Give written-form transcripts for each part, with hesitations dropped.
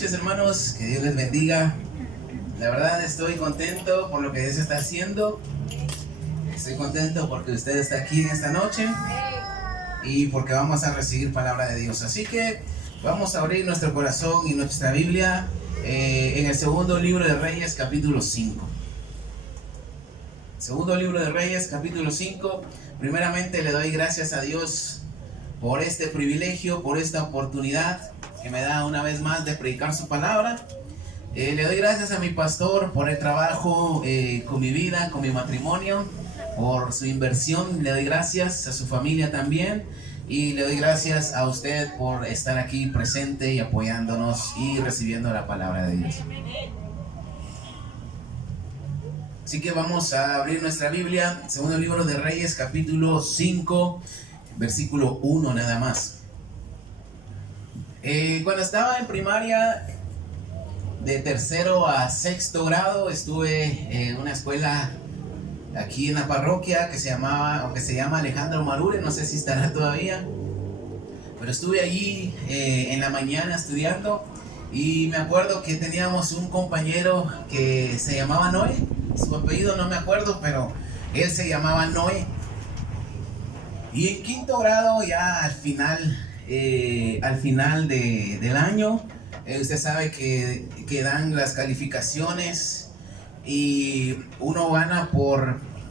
noches, hermanos, que Dios les bendiga. La verdad estoy contento por lo que Dios está haciendo. Estoy contento porque usted está aquí en esta noche y porque vamos a recibir palabra de Dios. Así que vamos a abrir nuestro corazón y nuestra Biblia en el segundo libro de Reyes, capítulo 5. Segundo libro de Reyes, capítulo 5. Primeramente le doy gracias a Dios por este privilegio, por esta oportunidad que me da una vez más de predicar su palabra. Le doy gracias a mi pastor por el trabajo con mi vida, con mi matrimonio, por su inversión. Le doy gracias a su familia también. Y le doy gracias a usted por estar aquí presente y apoyándonos y recibiendo la palabra de Dios. Así que vamos a abrir nuestra Biblia, segundo libro de Reyes, capítulo 5, versículo 1 nada más. Cuando estaba en primaria, de tercero a sexto grado, estuve en una escuela aquí en la parroquia que se llama Alejandro Marure, no sé si estará todavía, pero estuve allí en la mañana estudiando y me acuerdo que teníamos un compañero que se llamaba Noé, su apellido no me acuerdo, pero él se llamaba Noé. Y en quinto grado, ya al final del año, usted sabe que dan las calificaciones y uno gana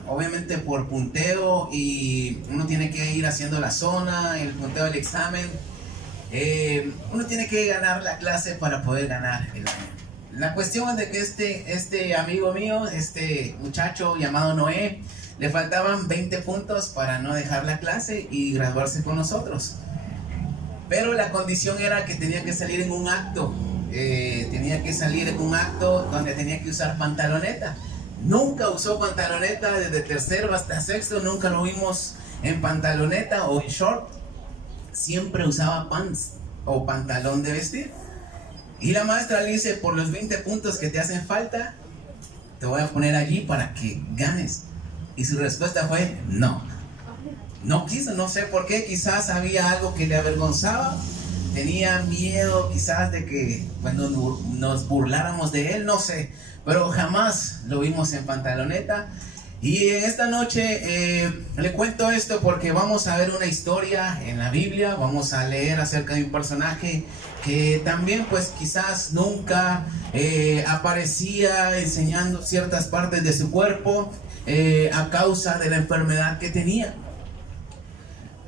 obviamente por punteo, y uno tiene que ir haciendo la zona, el punteo del examen. Uno tiene que ganar la clase para poder ganar el año. La cuestión es de que este amigo mío, este muchacho llamado Noé, le faltaban 20 puntos para no dejar la clase y graduarse con nosotros. Pero la condición era que tenía que salir en un acto. Donde tenía que usar pantaloneta. Nunca usó pantaloneta desde tercero hasta sexto. Nunca lo vimos en pantaloneta o en short. Siempre usaba pants o pantalón de vestir. Y la maestra le dice: por los 20 puntos que te hacen falta, te voy a poner allí para que ganes. Y su respuesta fue no. No quiso, no sé por qué. Quizás había algo que le avergonzaba. Tenía miedo quizás de que cuando nos burláramos de él, no sé. Pero jamás lo vimos en pantaloneta. Y en esta noche le cuento esto porque vamos a ver una historia en la Biblia. Vamos a leer acerca de un personaje que también pues quizás nunca aparecía enseñando ciertas partes de su cuerpo a causa de la enfermedad que tenía.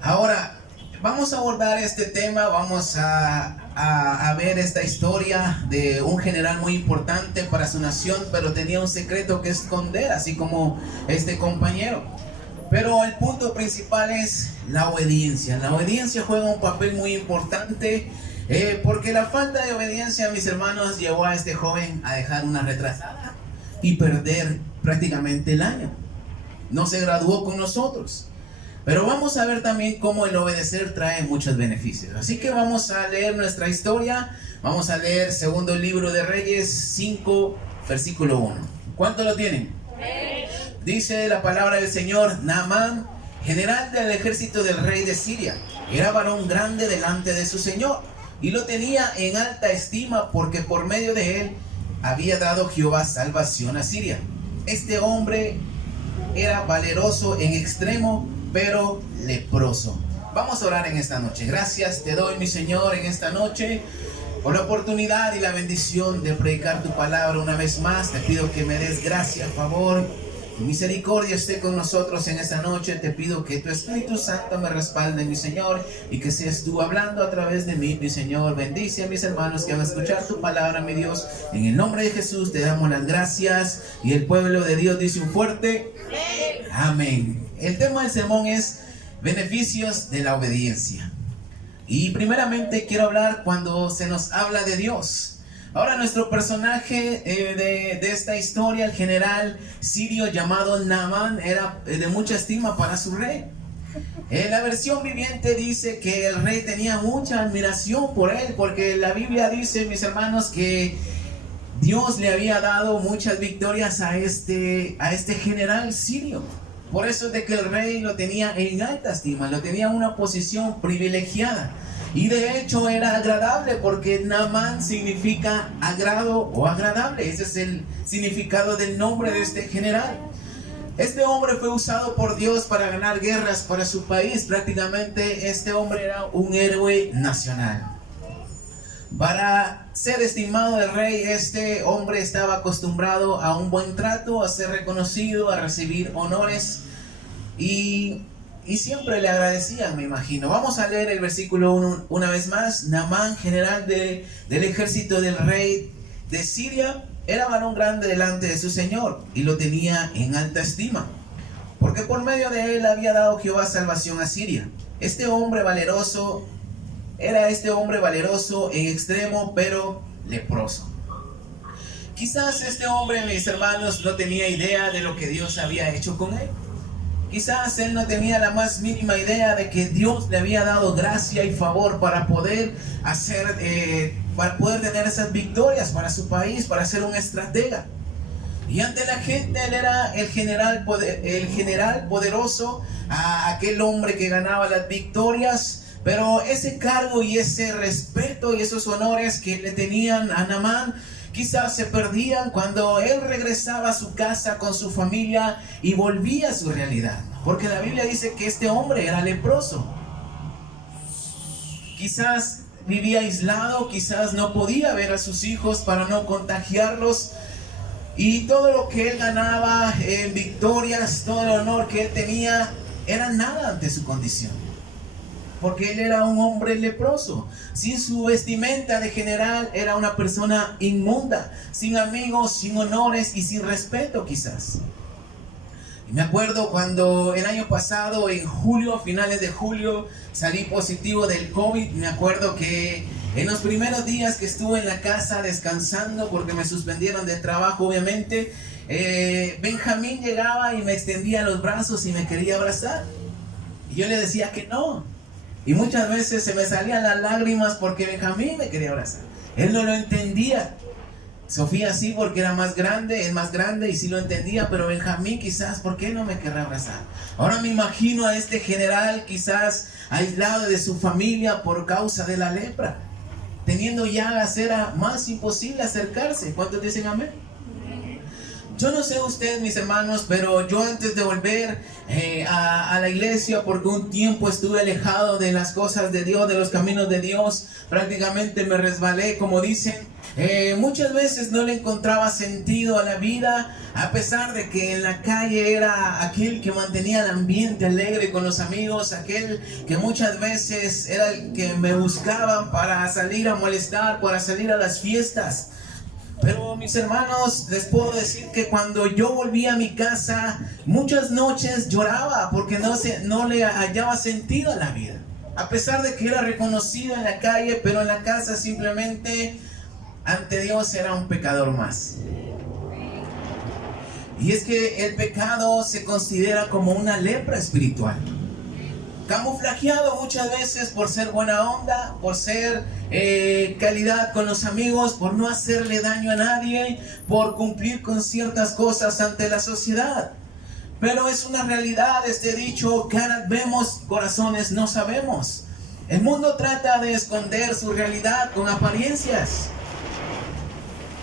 Ahora vamos a abordar este tema, vamos a ver esta historia de un general muy importante para su nación, pero tenía un secreto que esconder, así como este compañero. Pero el punto principal es la obediencia. La obediencia juega un papel muy importante, porque la falta de obediencia, mis hermanos, llevó a este joven a dejar una retrasada y perder prácticamente el año. No se graduó con nosotros. Pero vamos a ver también cómo el obedecer trae muchos beneficios. Así que vamos a leer nuestra historia. Vamos a leer segundo libro de Reyes 5, versículo 1. ¿Cuánto lo tienen? Dice la palabra del Señor: Naamán, general del ejército del rey de Siria, era varón grande delante de su Señor, y lo tenía en alta estima, porque por medio de él había dado Jehová salvación a Siria. Este hombre era valeroso en extremo, pero leproso. Vamos a orar en esta noche. Gracias te doy, mi Señor, en esta noche por la oportunidad y la bendición de predicar tu palabra una vez más. Te pido que me des gracia, favor y misericordia esté con nosotros en esta noche. Te pido que tu Espíritu Santo me respalde, mi Señor, y que seas tú hablando a través de mí, mi Señor. Bendice a mis hermanos que van a escuchar tu palabra, mi Dios. En el nombre de Jesús te damos las gracias, y el pueblo de Dios dice un fuerte amén. El tema del sermón es beneficios de la obediencia. Y primeramente quiero hablar cuando se nos habla de Dios. Ahora, nuestro personaje de esta historia, el general sirio llamado Naamán, era de mucha estima para su rey. La versión viviente dice que el rey tenía mucha admiración por él, porque la Biblia dice, mis hermanos, que Dios le había dado muchas victorias a este general sirio. Por eso es de que el rey lo tenía en alta estima, lo tenía en una posición privilegiada. Y de hecho era agradable porque Naamán significa agrado o agradable. Ese es el significado del nombre de este general. Este hombre fue usado por Dios para ganar guerras para su país. Prácticamente este hombre era un héroe nacional. Para ser estimado del rey, este hombre estaba acostumbrado a un buen trato, a ser reconocido, a recibir honores y siempre le agradecían, me imagino. Vamos a leer el versículo 1 una vez más. Naamán, general del ejército del rey de Siria, era varón grande delante de su señor y lo tenía en alta estima, porque por medio de él había dado Jehová salvación a Siria. Este hombre valeroso en extremo, pero leproso. Quizás este hombre, mis hermanos, no tenía idea de lo que Dios había hecho con él. Quizás él no tenía la más mínima idea de que Dios le había dado gracia y favor para poder tener esas victorias para su país, para ser un estratega. Y ante la gente él era el general poderoso, aquel hombre que ganaba las victorias. Pero ese cargo y ese respeto y esos honores que le tenían a Naamán quizás se perdían cuando él regresaba a su casa con su familia y volvía a su realidad. Porque la Biblia dice que este hombre era leproso. Quizás vivía aislado, quizás no podía ver a sus hijos para no contagiarlos. Y todo lo que él ganaba en victorias, todo el honor que él tenía, era nada ante su condición. Porque él era un hombre leproso. Sin su vestimenta de general, era una persona inmunda, sin amigos, sin honores y sin respeto quizás. Y me acuerdo cuando el año pasado, en julio, a finales de julio, salí positivo del COVID. Me acuerdo que en los primeros días que estuve en la casa descansando, porque me suspendieron del trabajo obviamente, Benjamín llegaba y me extendía los brazos y me quería abrazar. Y yo le decía que no. Y muchas veces se me salían las lágrimas porque Benjamín me quería abrazar. Él no lo entendía. Sofía sí, porque era más grande, es más grande y sí lo entendía, pero Benjamín quizás, ¿por qué no me querrá abrazar? Ahora me imagino a este general quizás aislado de su familia por causa de la lepra, teniendo llagas, era más imposible acercarse. ¿Cuántos dicen amén? Yo no sé ustedes, mis hermanos, pero yo antes de volver a la iglesia, porque un tiempo estuve alejado de las cosas de Dios, de los caminos de Dios, prácticamente me resbalé, como dicen. Muchas veces no le encontraba sentido a la vida, a pesar de que en la calle era aquel que mantenía el ambiente alegre con los amigos, aquel que muchas veces era el que me buscaban para salir a molestar, para salir a las fiestas. Pero mis hermanos, les puedo decir que cuando yo volví a mi casa, muchas noches lloraba porque no le hallaba sentido a la vida. A pesar de que era reconocido en la calle, pero en la casa simplemente ante Dios era un pecador más. Y es que el pecado se considera como una lepra espiritual, camuflajeado muchas veces por ser buena onda, por ser calidad con los amigos, por no hacerle daño a nadie, por cumplir con ciertas cosas ante la sociedad. Pero es una realidad este dicho: caras vemos, corazones no sabemos. El mundo trata de esconder su realidad con apariencias.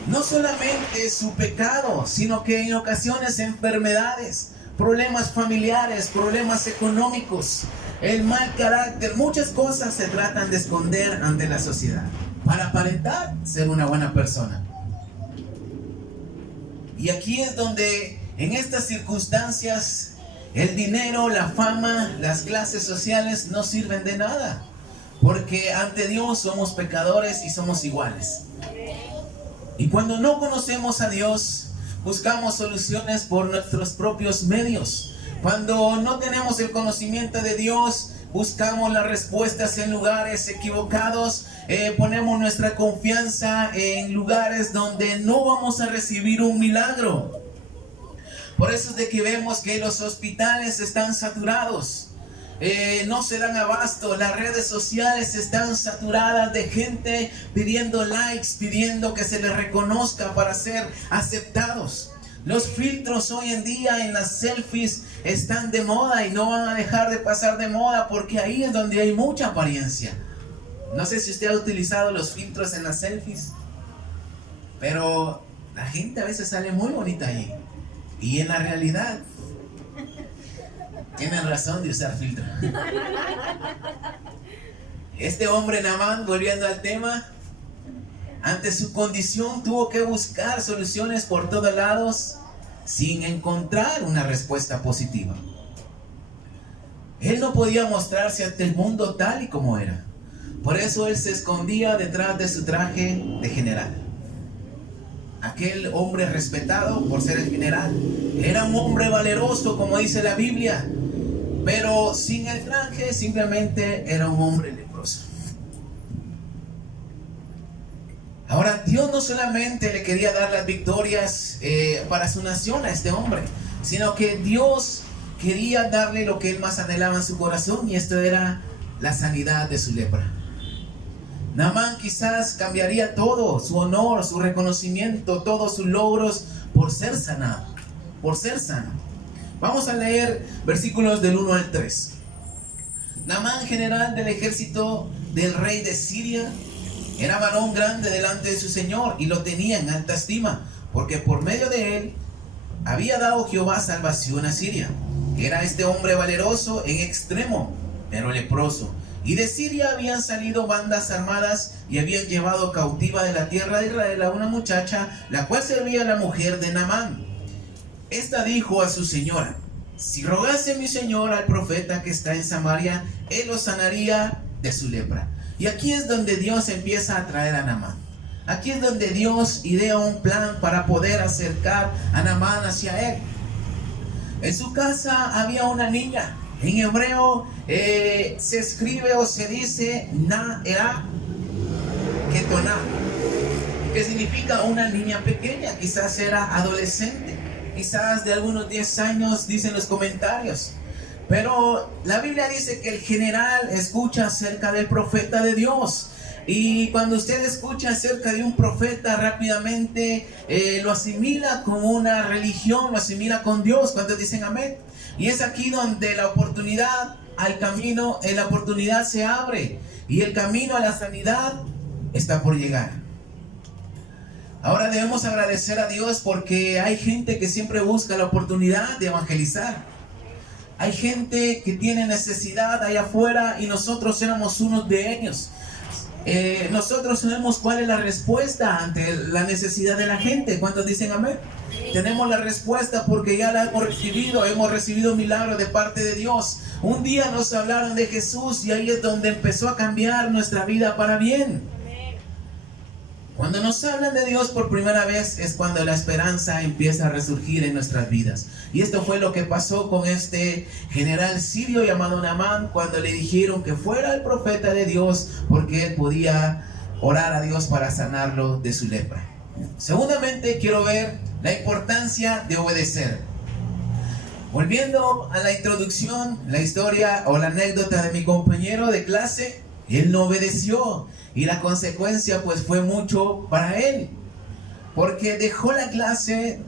No solamente su pecado, sino que en ocasiones enfermedades, problemas familiares, problemas económicos, el mal carácter, muchas cosas se tratan de esconder ante la sociedad para aparentar ser una buena persona. Y aquí es donde, en estas circunstancias, el dinero, la fama, las clases sociales no sirven de nada, porque ante Dios somos pecadores y somos iguales. Y cuando no conocemos a Dios, buscamos soluciones por nuestros propios medios. Cuando no tenemos el conocimiento de Dios, buscamos las respuestas en lugares equivocados. Ponemos nuestra confianza en lugares donde no vamos a recibir un milagro. Por eso es de que vemos que los hospitales están saturados. No se dan abasto, las redes sociales están saturadas de gente pidiendo likes, pidiendo que se les reconozca para ser aceptados. Los filtros hoy en día en las selfies están de moda y no van a dejar de pasar de moda, porque ahí es donde hay mucha apariencia. No sé si usted ha utilizado los filtros en las selfies, pero la gente a veces sale muy bonita ahí. Y en la realidad, tienen razón de usar filtro. Este hombre Naamán, volviendo al tema, ante su condición tuvo que buscar soluciones por todos lados sin encontrar una respuesta positiva. Él no podía mostrarse ante el mundo tal y como era. Por eso él se escondía detrás de su traje de general. Aquel hombre respetado por ser el general era un hombre valeroso, como dice la Biblia, pero sin el traje simplemente era un hombre leproso. Ahora, Dios no solamente le quería dar las victorias para su nación a este hombre, sino que Dios quería darle lo que él más anhelaba en su corazón, y esto era la sanidad de su lepra. Naamán quizás cambiaría todo, su honor, su reconocimiento, todos sus logros, por ser sanado, por ser sano. Vamos a leer versículos del 1 al 3. Naamán, general del ejército del rey de Siria, era varón grande delante de su señor y lo tenía en alta estima, porque por medio de él había dado Jehová salvación a Siria. Era este hombre valeroso en extremo, pero leproso. Y de Siria habían salido bandas armadas y habían llevado cautiva de la tierra de Israel a una muchacha, la cual servía a la mujer de Naamán. Esta dijo a su señora: si rogase mi señor al profeta que está en Samaria, él lo sanaría de su lepra. Y aquí es donde Dios empieza a traer a Naamán. Aquí es donde Dios idea un plan para poder acercar a Naamán hacia él. En su casa había una niña. En hebreo se escribe o se dice Naea Ketoná, que significa una niña pequeña. Quizás era adolescente, quizás de algunos 10 años, dicen los comentarios. Pero la Biblia dice que el general escucha acerca del profeta de Dios. Y cuando usted escucha acerca de un profeta, rápidamente lo asimila con una religión, lo asimila con Dios. ¿Cuántos dicen amén? Y es aquí donde la oportunidad al camino, la oportunidad se abre. Y el camino a la sanidad está por llegar. Ahora debemos agradecer a Dios porque hay gente que siempre busca la oportunidad de evangelizar. Hay gente que tiene necesidad allá afuera y nosotros éramos unos de ellos. Nosotros sabemos cuál es la respuesta ante la necesidad de la gente. ¿Cuántos dicen amén? Tenemos la respuesta porque ya la hemos recibido milagros de parte de Dios. Un día nos hablaron de Jesús y ahí es donde empezó a cambiar nuestra vida para bien. Cuando nos hablan de Dios por primera vez es cuando la esperanza empieza a resurgir en nuestras vidas. Y esto fue lo que pasó con este general sirio llamado Naamán, cuando le dijeron que fuera el profeta de Dios porque él podía orar a Dios para sanarlo de su lepra. Segundamente, quiero ver la importancia de obedecer. Volviendo a la introducción, la historia o la anécdota de mi compañero de clase, él no obedeció. Y la consecuencia pues fue mucho para él, porque dejó la clase,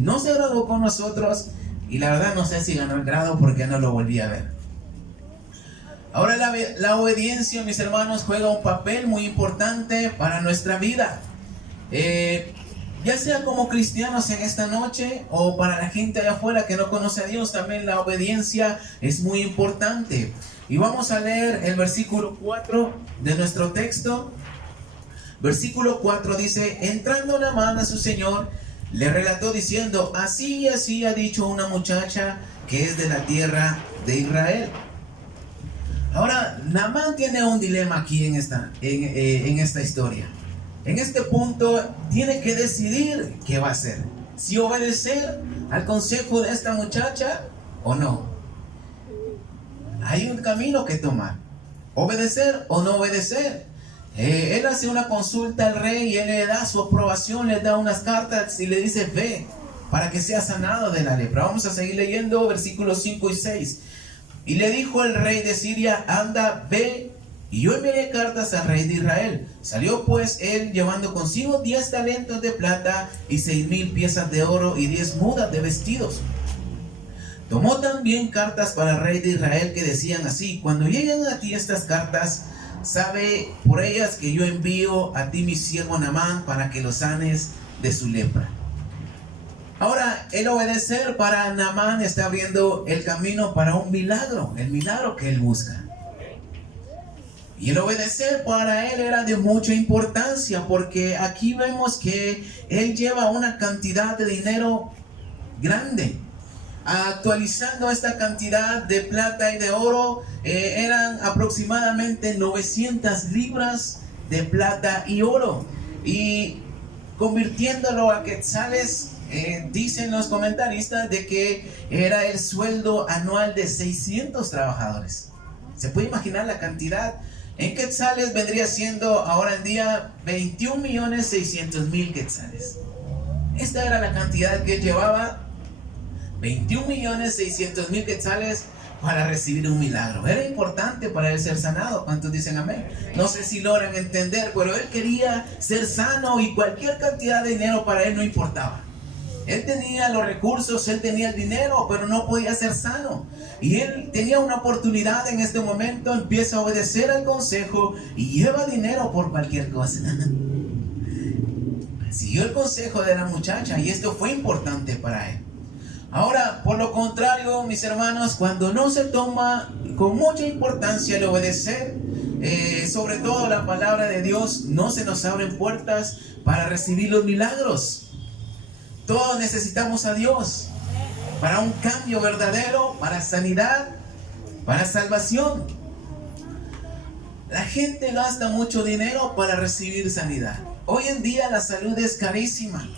no se graduó con nosotros, y la verdad no sé si ganó el grado porque no lo volví a ver. Ahora la obediencia, mis hermanos, juega un papel muy importante para nuestra vida, ya sea como cristianos en esta noche o para la gente allá afuera que no conoce a Dios. También la obediencia es muy importante. Y vamos a leer el versículo 4 de nuestro texto. Versículo 4 dice: entrando Naamán a su señor, le relató diciendo: así y así ha dicho una muchacha que es de la tierra de Israel. Ahora, Naamán tiene un dilema aquí en esta historia. En este punto tiene que decidir qué va a hacer. Si obedecer al consejo de esta muchacha o no. Hay un camino que tomar. Obedecer o no obedecer. Él hace una consulta al rey y él le da su aprobación, le da unas cartas y le dice: ve, para que sea sanado de la lepra. Vamos a seguir leyendo versículos 5 y 6. Y le dijo el rey de Siria: anda, ve, y yo enviaré cartas al rey de Israel. Salió pues él llevando consigo 10 talentos de plata y 6,000 piezas de oro y 10 mudas de vestidos. Tomó también cartas para el rey de Israel que decían así: cuando lleguen a ti estas cartas, sabe por ellas que yo envío a ti mi siervo Naamán para que lo sanes de su lepra. Ahora, el obedecer para Naamán está abriendo el camino para un milagro, el milagro que él busca. Y el obedecer para él era de mucha importancia, porque aquí vemos que él lleva una cantidad de dinero grande. Actualizando esta cantidad de plata y de oro, eran aproximadamente 900 libras de plata y oro. Y convirtiéndolo a quetzales, dicen los comentaristas de que era el sueldo anual de 600 trabajadores. ¿Se puede imaginar la cantidad? En quetzales vendría siendo ahora en día 21.600.000 quetzales. Esta era la cantidad que él llevaba, 21.600.000 quetzales para recibir un milagro. Era importante para él ser sanado. ¿Cuántos dicen amén? No sé si logran entender, pero él quería ser sano y cualquier cantidad de dinero para él no importaba. Él tenía los recursos, él tenía el dinero, pero no podía ser sano. Y él tenía una oportunidad en este momento, empieza a obedecer al consejo y lleva dinero por cualquier cosa. Siguió el consejo de la muchacha y esto fue importante para él. Ahora, por lo contrario, mis hermanos, cuando no se toma con mucha importancia el obedecer, sobre todo la palabra de Dios, no se nos abren puertas para recibir los milagros. Todos necesitamos a Dios para un cambio verdadero, para sanidad, para salvación. La gente gasta mucho dinero para recibir sanidad. Hoy en día la salud es carísima,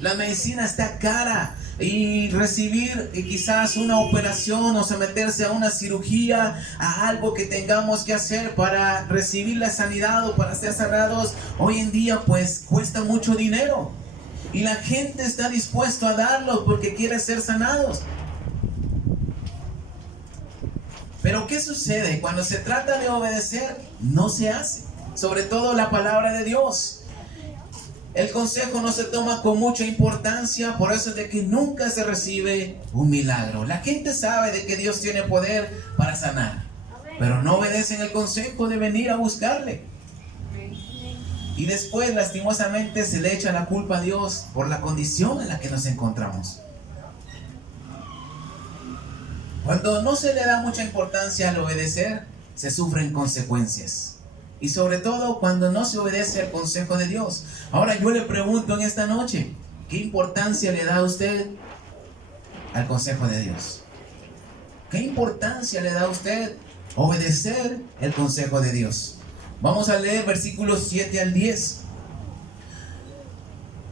la medicina está cara y recibir quizás una operación o someterse a una cirugía, a algo que tengamos que hacer para recibir la sanidad o para ser sanados, hoy en día pues cuesta mucho dinero. Y la gente está dispuesta a darlo porque quiere ser sanados. Pero ¿qué sucede? Cuando se trata de obedecer, no se hace. Sobre todo la palabra de Dios. El consejo no se toma con mucha importancia, por eso es de que nunca se recibe un milagro. La gente sabe de que Dios tiene poder para sanar, pero no obedecen el consejo de venir a buscarle. Y después, lastimosamente, se le echa la culpa a Dios por la condición en la que nos encontramos. Cuando no se le da mucha importancia al obedecer, se sufren consecuencias. Y sobre todo cuando no se obedece al consejo de Dios. Ahora yo le pregunto en esta noche, ¿qué importancia le da usted al consejo de Dios? ¿Qué importancia le da a usted obedecer el consejo de Dios? Vamos a leer versículos 7 al 10.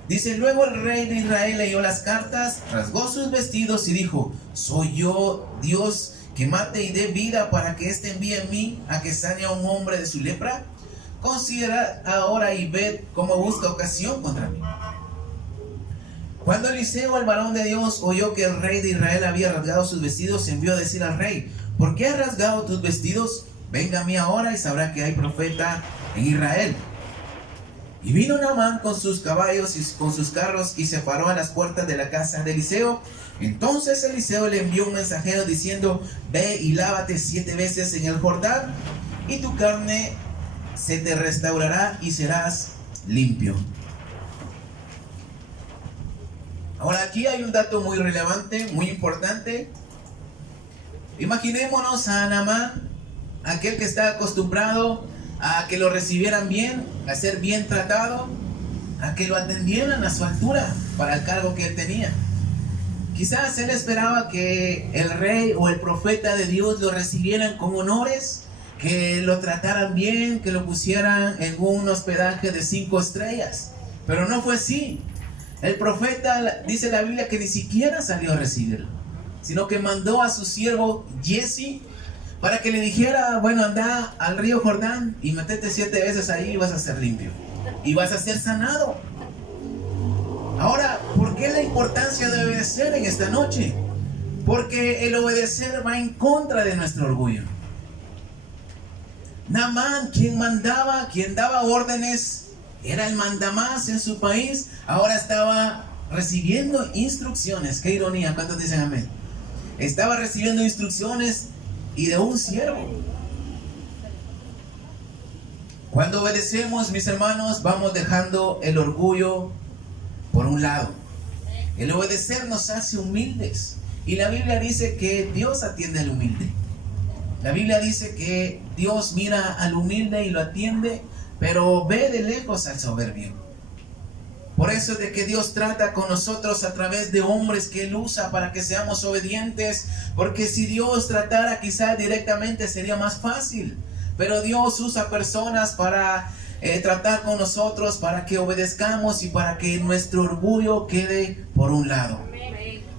Dice, luego el rey de Israel leyó las cartas, rasgó sus vestidos y dijo, ¿soy yo Dios que mate y dé vida para que éste envíe a mí a que sane a un hombre de su lepra? Considera ahora y ved cómo busca ocasión contra mí. Cuando Eliseo, el varón de Dios, oyó que el rey de Israel había rasgado sus vestidos, envió a decir al rey, ¿por qué has rasgado tus vestidos? Venga a mí ahora y sabrá que hay profeta en Israel. Y vino Naamán con sus caballos y con sus carros y se paró a las puertas de la casa de Eliseo. Entonces Eliseo le envió un mensajero diciendo, ve y lávate 7 veces en el Jordán y tu carne se te restaurará y serás limpio. Ahora aquí hay un dato muy relevante, muy importante. Imaginémonos a Naamán, aquel que está acostumbrado a que lo recibieran bien, a ser bien tratado, a que lo atendieran a su altura para el cargo que él tenía. Quizás él esperaba que el rey o el profeta de Dios lo recibieran con honores, que lo trataran bien, que lo pusieran en un hospedaje de 5 estrellas. Pero no fue así. El profeta, dice la Biblia, que ni siquiera salió a recibirlo, sino que mandó a su siervo Giezi para que le dijera, bueno, anda al río Jordán y metete 7 veces ahí y vas a ser limpio. Y vas a ser sanado. Ahora, ¿por qué la importancia de obedecer en esta noche? Porque el obedecer va en contra de nuestro orgullo. Naamán, quien mandaba, quien daba órdenes, era el mandamás en su país, ahora estaba recibiendo instrucciones. Qué ironía, ¿cuántos dicen amén? Estaba recibiendo instrucciones y de un siervo. Cuando obedecemos, mis hermanos, vamos dejando el orgullo por un lado. El obedecer nos hace humildes. Y la Biblia dice que Dios atiende al humilde. La Biblia dice que Dios mira al humilde y lo atiende, pero ve de lejos al soberbio. Por eso es de que Dios trata con nosotros a través de hombres que Él usa para que seamos obedientes. Porque si Dios tratara quizás directamente sería más fácil. Pero Dios usa personas para tratar con nosotros, para que obedezcamos y para que nuestro orgullo quede por un lado.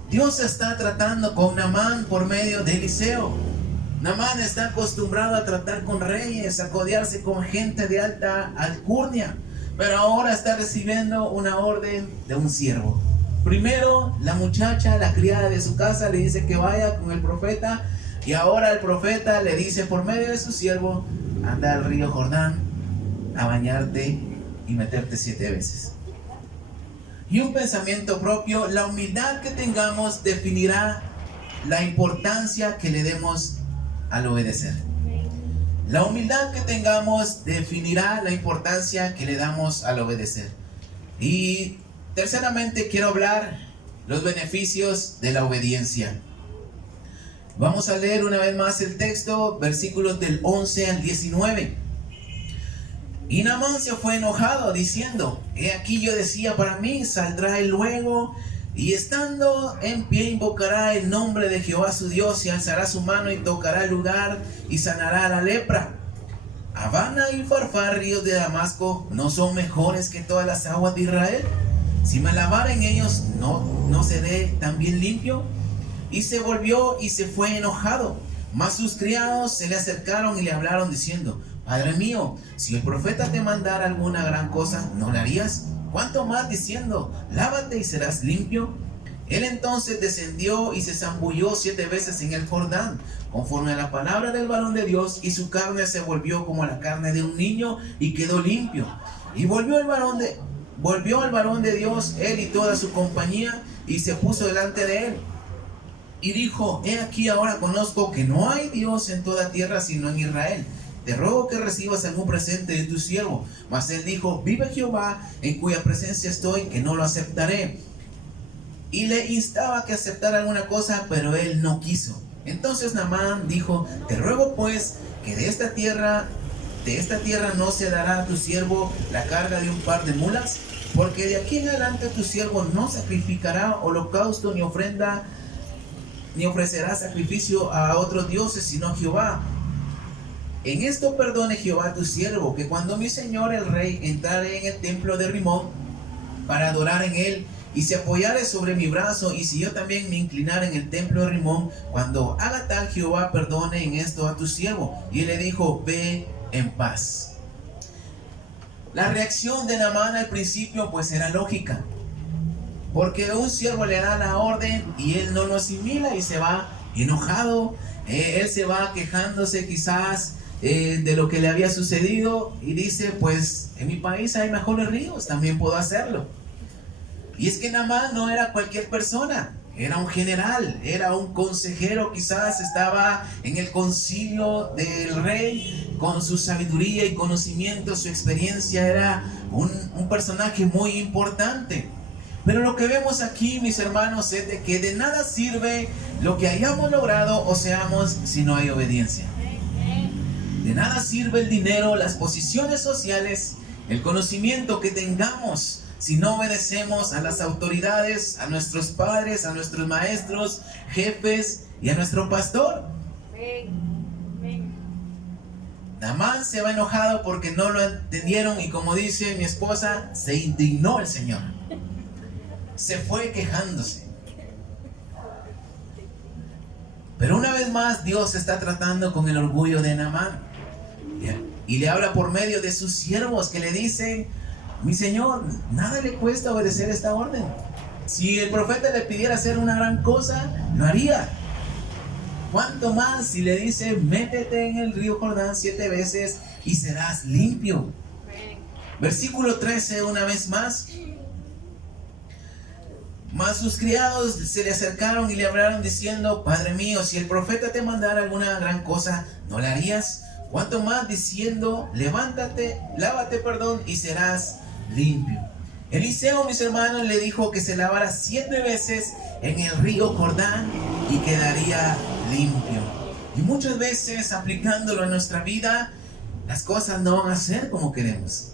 Dios está tratando con Naamán por medio de Eliseo. Naamán está acostumbrado a tratar con reyes, a codearse con gente de alta alcurnia. Pero ahora está recibiendo una orden de un siervo. Primero, la muchacha, la criada de su casa, le dice que vaya con el profeta. Y ahora el profeta le dice por medio de su siervo: anda al río Jordán a bañarte y meterte 7 veces. Y un pensamiento propio: la humildad que tengamos definirá la importancia que le demos al obedecer. La humildad que tengamos definirá la importancia que le damos al obedecer. Y terceramente quiero hablar los beneficios de la obediencia. Vamos a leer una vez más el texto, versículos del 11 al 19. Y Naamán se fue enojado, diciendo: he aquí yo decía para mí, saldrá él luego, y estando en pie invocará el nombre de Jehová su Dios, y alzará su mano y tocará el lugar, y sanará la lepra. Abana y Farfar, ríos de Damasco, ¿no son mejores que todas las aguas de Israel? Si me lavara en ellos, ¿no seré también limpio? Y se volvió y se fue enojado. Mas sus criados se le acercaron y le hablaron diciendo: Padre mío, si el profeta te mandara alguna gran cosa, ¿no la harías? ¿Cuánto más diciendo: lávate y serás limpio? Él entonces descendió y se zambulló 7 veces en el Jordán, conforme a la palabra del varón de Dios, y su carne se volvió como la carne de un niño, y quedó limpio. Y volvió al varón de Dios, él y toda su compañía, y se puso delante de él. Y dijo: he aquí ahora conozco que no hay Dios en toda tierra sino en Israel. Te ruego que recibas algún presente de tu siervo. Mas él dijo: vive Jehová, en cuya presencia estoy, que no lo aceptaré. Y le instaba que aceptara alguna cosa, pero él no quiso. Entonces Naamán dijo: te ruego pues que de esta tierra no se dará a tu siervo la carga de un par de mulas, porque de aquí en adelante tu siervo no sacrificará holocausto ni ofrenda, ni ofrecerá sacrificio a otros dioses, sino a Jehová. En esto perdone Jehová tu siervo, que cuando mi señor el rey entrare en el templo de Rimón para adorar en él, y se apoyare sobre mi brazo, y si yo también me inclinara en el templo de Rimón, cuando haga tal Jehová, perdone en esto a tu siervo. Y él le dijo: ve en paz. La reacción de Naamán al principio pues era lógica, porque un siervo le da la orden y él no lo asimila y se va enojado. Él se va quejándose quizás de lo que le había sucedido, y dice: pues en mi país hay mejores ríos, también puedo hacerlo. Y es que Naamán no era cualquier persona, era un general, era un consejero, quizás estaba en el concilio del rey, con su sabiduría y conocimiento, su experiencia, era un personaje muy importante. Pero lo que vemos aquí, mis hermanos, es de que de nada sirve lo que hayamos logrado o seamos si no hay obediencia. De nada sirve el dinero, las posiciones sociales, el conocimiento que tengamos, si no obedecemos a las autoridades, a nuestros padres, a nuestros maestros, jefes y a nuestro pastor. Naamán se va enojado porque no lo entendieron, y como dice mi esposa, se indignó el Señor. Se fue quejándose. Pero una vez más Dios está tratando con el orgullo de Naamán, y le habla por medio de sus siervos que le dicen: mi señor, nada le cuesta obedecer esta orden. Si el profeta le pidiera hacer una gran cosa, lo haría. ¿Cuánto más si le dice: métete en el río Jordán 7 veces y serás limpio? Versículo 13, una vez más. Mas sus criados se le acercaron y le hablaron diciendo: Padre mío, si el profeta te mandara alguna gran cosa, ¿no la harías? Cuanto más diciendo, levántate, lávate, y serás limpio. Eliseo, mis hermanos, le dijo que se lavara 7 veces en el río Jordán y quedaría limpio. Y muchas veces, aplicándolo en nuestra vida, las cosas no van a ser como queremos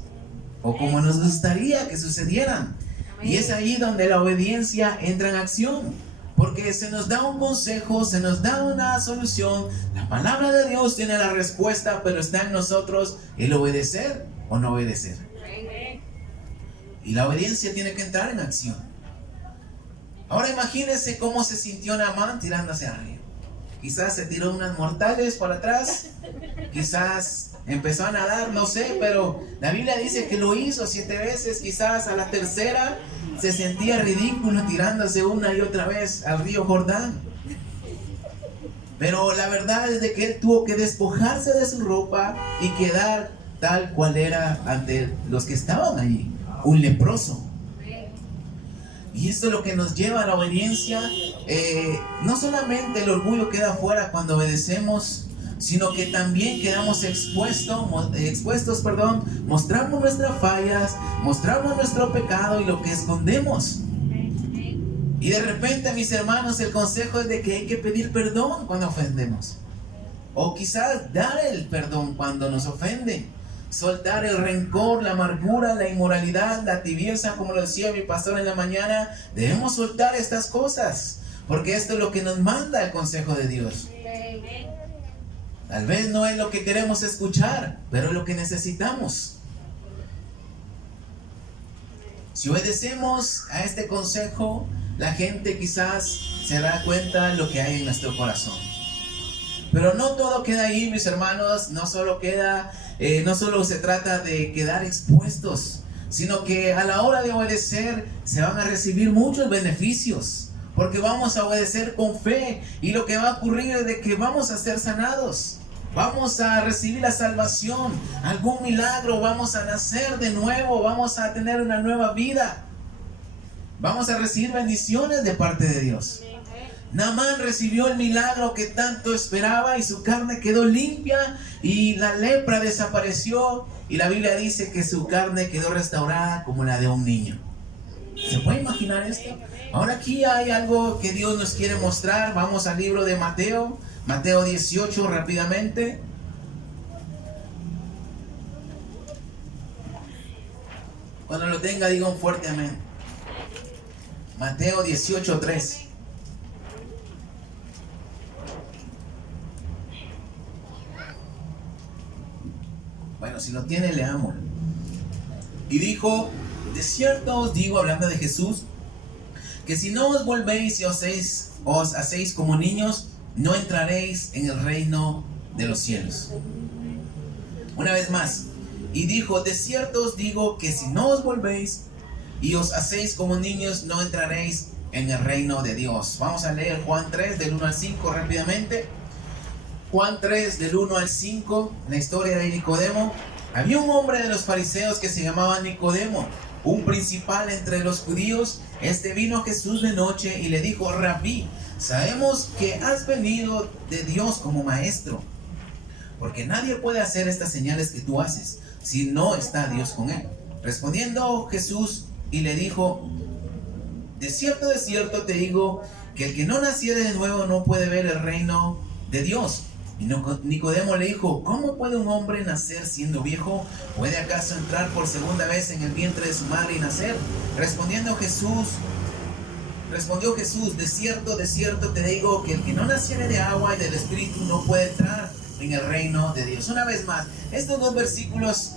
o como nos gustaría que sucedieran. Y es ahí donde la obediencia entra en acción, porque se nos da un consejo, se nos da una solución. La palabra de Dios tiene la respuesta, pero está en nosotros el obedecer o no obedecer. Y la obediencia tiene que entrar en acción. Ahora imagínense cómo se sintió Naamán tirándose arriba. Quizás se tiró unas mortales para atrás, quizás empezó a nadar, no sé, pero la Biblia dice que lo hizo 7 veces. Quizás a la tercera se sentía ridículo tirándose una y otra vez al río Jordán. Pero la verdad es de que él tuvo que despojarse de su ropa y quedar tal cual era ante los que estaban allí, un leproso. Y esto es lo que nos lleva a la obediencia. No solamente el orgullo queda afuera cuando obedecemos, sino que también quedamos expuestos, mostramos nuestras fallas, mostramos nuestro pecado y lo que escondemos. Y de repente, mis hermanos, el consejo es de que hay que pedir perdón cuando ofendemos, o quizás dar el perdón cuando nos ofende. Soltar el rencor, la amargura, la inmoralidad, la tibieza, como lo decía mi pastor en la mañana. Debemos soltar estas cosas, porque esto es lo que nos manda el consejo de Dios. Tal vez no es lo que queremos escuchar, pero es lo que necesitamos. Si obedecemos a este consejo, la gente quizás se da cuenta de lo que hay en nuestro corazón. Pero no todo queda ahí, mis hermanos. No solo se trata de quedar expuestos, sino que a la hora de obedecer se van a recibir muchos beneficios, porque vamos a obedecer con fe, y lo que va a ocurrir es de que vamos a ser sanados, vamos a recibir la salvación, algún milagro, vamos a nacer de nuevo, vamos a tener una nueva vida, vamos a recibir bendiciones de parte de Dios. Naamán recibió el milagro que tanto esperaba y su carne quedó limpia y la lepra desapareció, y la Biblia dice que su carne quedó restaurada como la de un niño. ¿Se puede imaginar esto? Ahora aquí hay algo que Dios nos quiere mostrar. Vamos al libro de Mateo 18 rápidamente. Cuando lo tenga, diga un fuerte amén. Mateo 18:3. Bueno, si lo tiene, leámoslo. Y dijo: de cierto os digo, hablando de Jesús, que si no os volvéis y os hacéis como niños, no entraréis en el reino de los cielos. Una vez más. Y dijo: de cierto os digo que si no os volvéis y os hacéis como niños, no entraréis en el reino de Dios. Vamos a leer Juan 3 del 1 al 5 rápidamente. Juan 3 del 1 al 5, la historia de Nicodemo. Había un hombre de los fariseos que se llamaba Nicodemo, un principal entre los judíos. Este vino a Jesús de noche y le dijo: Rabí, sabemos que has venido de Dios como maestro, porque nadie puede hacer estas señales que tú haces si no está Dios con él. Respondiendo Jesús y le dijo: de cierto te digo, que el que no naciere de nuevo no puede ver el reino de Dios. Y Nicodemo le dijo: ¿cómo puede un hombre nacer siendo viejo? ¿Puede acaso entrar por segunda vez en el vientre de su madre y nacer? Respondió Jesús: de cierto te digo, que el que no naciere de agua y del Espíritu no puede entrar en el reino de Dios. Una vez más, estos dos versículos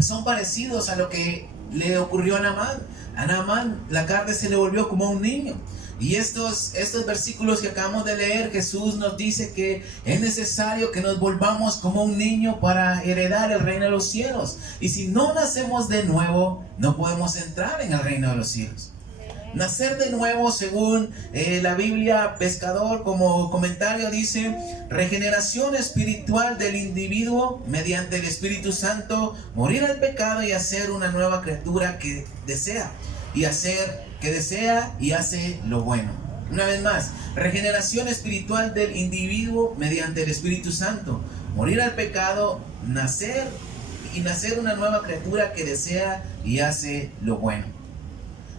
son parecidos a lo que le ocurrió a Naamán. A Naamán la carne se le volvió como a un niño. Y estos versículos que acabamos de leer, Jesús nos dice que es necesario que nos volvamos como un niño para heredar el reino de los cielos. Y si no nacemos de nuevo, no podemos entrar en el reino de los cielos. Nacer de nuevo, según la Biblia Pescador, como comentario, dice: regeneración espiritual del individuo mediante el Espíritu Santo, morir al pecado y hacer una nueva criatura que desea y hace lo bueno. Una vez más, regeneración espiritual del individuo mediante el Espíritu Santo, morir al pecado, nacer una nueva criatura que desea y hace lo bueno.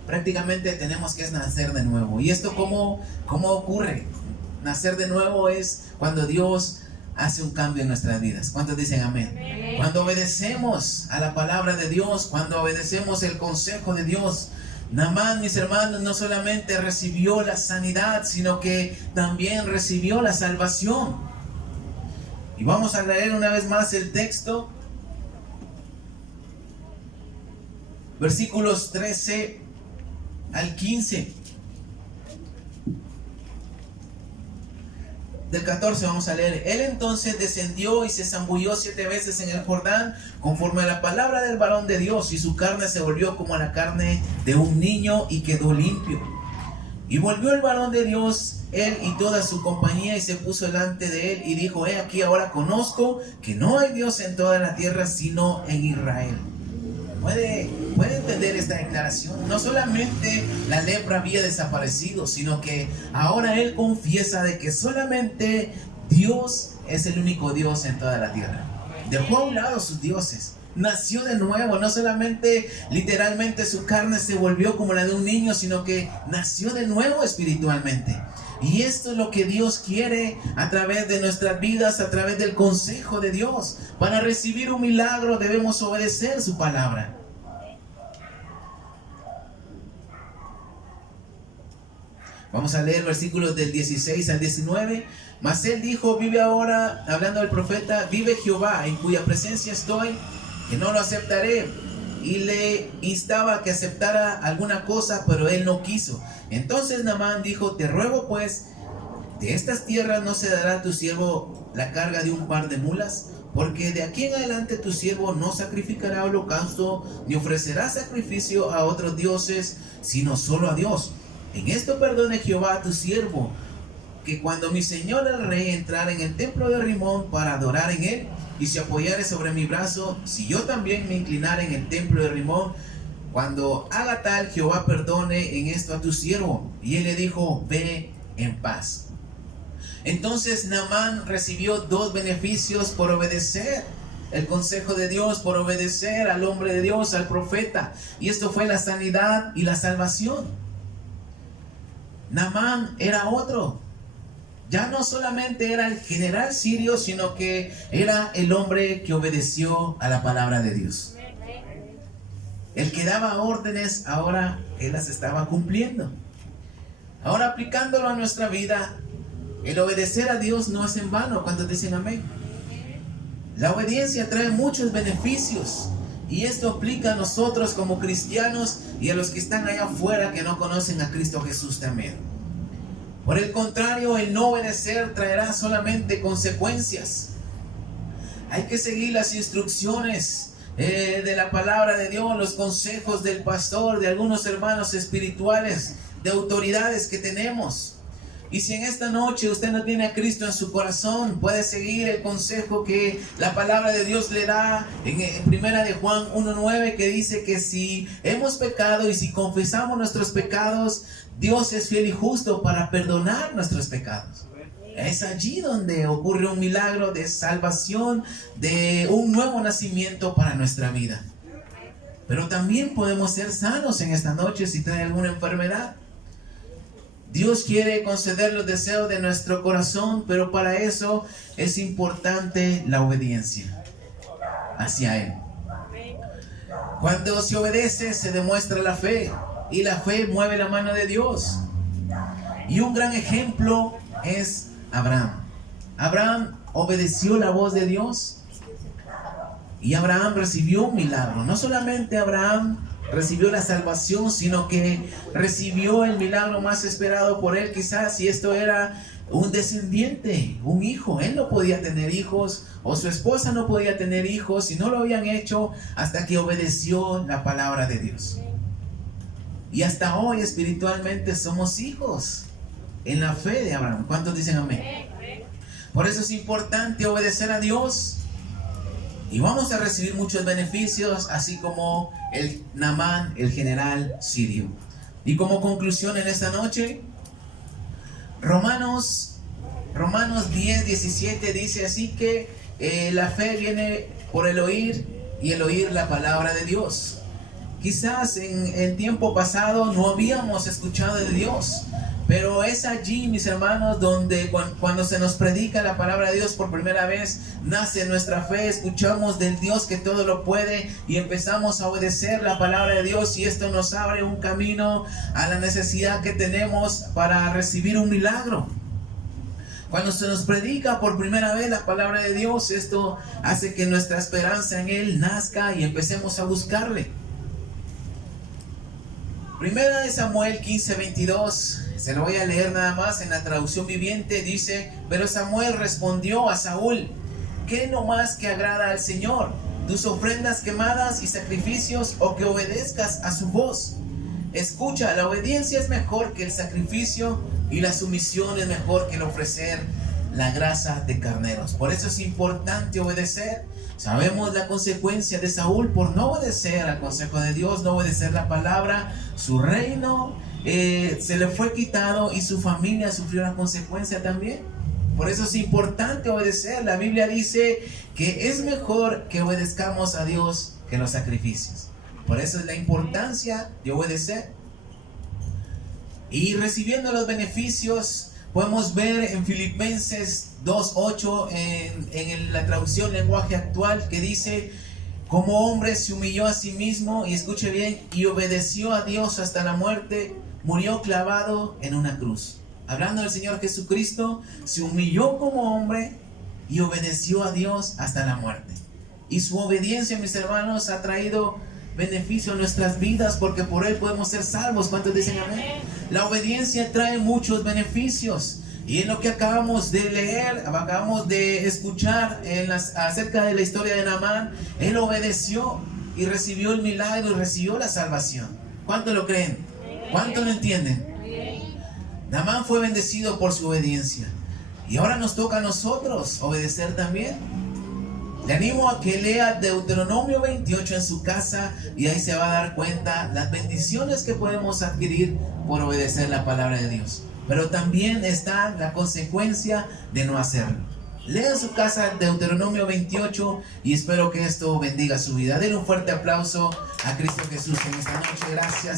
Prácticamente tenemos que nacer de nuevo. ¿Y esto cómo ocurre? Nacer de nuevo es cuando Dios hace un cambio en nuestras vidas. ¿Cuántos dicen amén? Amén. Cuando obedecemos a la palabra de Dios, cuando obedecemos el consejo de Dios. Naamán, mis hermanos, no solamente recibió la sanidad, sino que también recibió la salvación. Y vamos a leer una vez más el texto. Versículos 13 al 15. Del 14 vamos a leer. Él entonces descendió y se zambulló 7 veces en el Jordán, conforme a la palabra del varón de Dios, y su carne se volvió como la carne de un niño, y quedó limpio. Y volvió el varón de Dios, él y toda su compañía, y se puso delante de él, y dijo: he aquí, ahora conozco que no hay Dios en toda la tierra, sino en Israel. ¿Puede entender esta declaración? No solamente la lepra había desaparecido, sino que ahora él confiesa de que solamente Dios es el único Dios en toda la tierra. Dejó a un lado sus dioses, nació de nuevo. No solamente literalmente su carne se volvió como la de un niño, sino que nació de nuevo espiritualmente. Y esto es lo que Dios quiere a través de nuestras vidas, a través del consejo de Dios. Para recibir un milagro debemos obedecer su palabra. Vamos a leer versículos del 16 al 19. Mas él dijo: vive ahora, hablando del profeta, vive Jehová, en cuya presencia estoy, que no lo aceptaré. Y le instaba a que aceptara alguna cosa, pero él no quiso. Entonces Naamán dijo: te ruego pues, de estas tierras no se dará a tu siervo la carga de un par de mulas, porque de aquí en adelante tu siervo no sacrificará holocausto, ni ofrecerá sacrificio a otros dioses, sino solo a Dios. En esto perdone Jehová a tu siervo, que cuando mi señor el rey entrara en el templo de Rimón para adorar en él, y se apoyare sobre mi brazo, si yo también me inclinara en el templo de Rimón, cuando haga tal, Jehová perdone en esto a tu siervo. Y él le dijo: ve en paz. Entonces Naamán recibió 2 beneficios por obedecer el consejo de Dios, por obedecer al hombre de Dios, al profeta. Y esto fue la sanidad y la salvación. Naamán era otro. Ya no solamente era el general sirio, sino que era el hombre que obedeció a la palabra de Dios. El que daba órdenes, ahora él las estaba cumpliendo. Ahora, aplicándolo a nuestra vida, el obedecer a Dios no es en vano. ¿Cuántos dicen amén? La obediencia trae muchos beneficios, y esto aplica a nosotros como cristianos y a los que están allá afuera que no conocen a Cristo Jesús también. Por el contrario, el no obedecer traerá solamente consecuencias. Hay que seguir las instrucciones de la palabra de Dios, los consejos del pastor, de algunos hermanos espirituales, de autoridades que tenemos. Y si en esta noche usted no tiene a Cristo en su corazón, puede seguir el consejo que la palabra de Dios le da en primera de Juan 1:9, que dice que si hemos pecado y si confesamos nuestros pecados, Dios es fiel y justo para perdonar nuestros pecados. Es allí donde ocurre un milagro de salvación, de un nuevo nacimiento para nuestra vida. Pero también podemos ser sanos en esta noche si trae alguna enfermedad. Dios quiere conceder los deseos de nuestro corazón, pero para eso es importante la obediencia hacia Él. Cuando se obedece, se demuestra la fe, y la fe mueve la mano de Dios. Y un gran ejemplo es Abraham. Abraham obedeció la voz de Dios, y Abraham recibió un milagro. No solamente Abraham recibió la salvación, sino que recibió el milagro más esperado por él, quizás, si esto era un descendiente, un hijo. Él no podía tener hijos, o su esposa no podía tener hijos, y no lo habían hecho hasta que obedeció la palabra de Dios. Y hasta hoy espiritualmente somos hijos en la fe de Abraham. ¿Cuántos dicen amén? Por eso es importante obedecer a Dios, y vamos a recibir muchos beneficios, así como el Naamán, el general sirio. Y como conclusión en esta noche, Romanos 10:17 dice: así que la fe viene por el oír y el oír la palabra de Dios. Quizás en el tiempo pasado no habíamos escuchado de Dios, pero es allí, mis hermanos, donde cuando se nos predica la palabra de Dios por primera vez, nace nuestra fe, escuchamos del Dios que todo lo puede y empezamos a obedecer la palabra de Dios, y esto nos abre un camino a la necesidad que tenemos para recibir un milagro. Cuando se nos predica por primera vez la palabra de Dios, esto hace que nuestra esperanza en Él nazca y empecemos a buscarle. Primera de Samuel 15:22, se lo voy a leer nada más en la traducción viviente, dice: pero Samuel respondió a Saúl: ¿qué no más que agrada al Señor? ¿Tus ofrendas quemadas y sacrificios, o que obedezcas a su voz? Escucha, la obediencia es mejor que el sacrificio, y la sumisión es mejor que el ofrecer la grasa de carneros. Por eso es importante obedecer. Sabemos la consecuencia de Saúl por no obedecer al consejo de Dios, no obedecer la palabra. Su reino se le fue quitado y su familia sufrió la consecuencia también. Por eso es importante obedecer. La Biblia dice que es mejor que obedezcamos a Dios que los sacrificios. Por eso es la importancia de obedecer. Y recibiendo los beneficios, podemos ver en Filipenses 2:8 en la traducción lenguaje actual, que dice: como hombre se humilló a sí mismo, y escuche bien, y obedeció a Dios hasta la muerte, murió clavado en una cruz. Hablando del Señor Jesucristo, se humilló como hombre y obedeció a Dios hasta la muerte. Y su obediencia, mis hermanos, ha traído beneficio a nuestras vidas, porque por Él podemos ser salvos. ¿Cuántos dicen amén? La obediencia trae muchos beneficios. Y en lo que acabamos de leer, acabamos de escuchar acerca de la historia de Naamán, él obedeció y recibió el milagro y recibió la salvación. ¿Cuántos lo creen? ¿Cuántos lo entienden? Naamán fue bendecido por su obediencia. Y ahora nos toca a nosotros obedecer también. Le animo a que lea Deuteronomio 28 en su casa, y ahí se va a dar cuenta las bendiciones que podemos adquirir por obedecer la palabra de Dios. Pero también está la consecuencia de no hacerlo. Lea en su casa Deuteronomio 28 y espero que esto bendiga su vida. Denle un fuerte aplauso a Cristo Jesús en esta noche. Gracias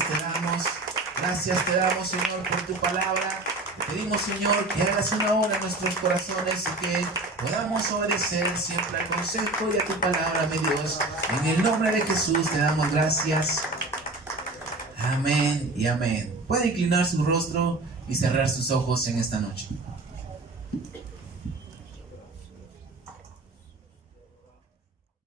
te damos, Señor, por tu palabra. Te pedimos, Señor, que hagas una obra en nuestros corazones y que podamos obedecer siempre al consejo y a tu palabra, mi Dios. En el nombre de Jesús te damos gracias. Amén y amén. Puede inclinar su rostro y cerrar sus ojos en esta noche.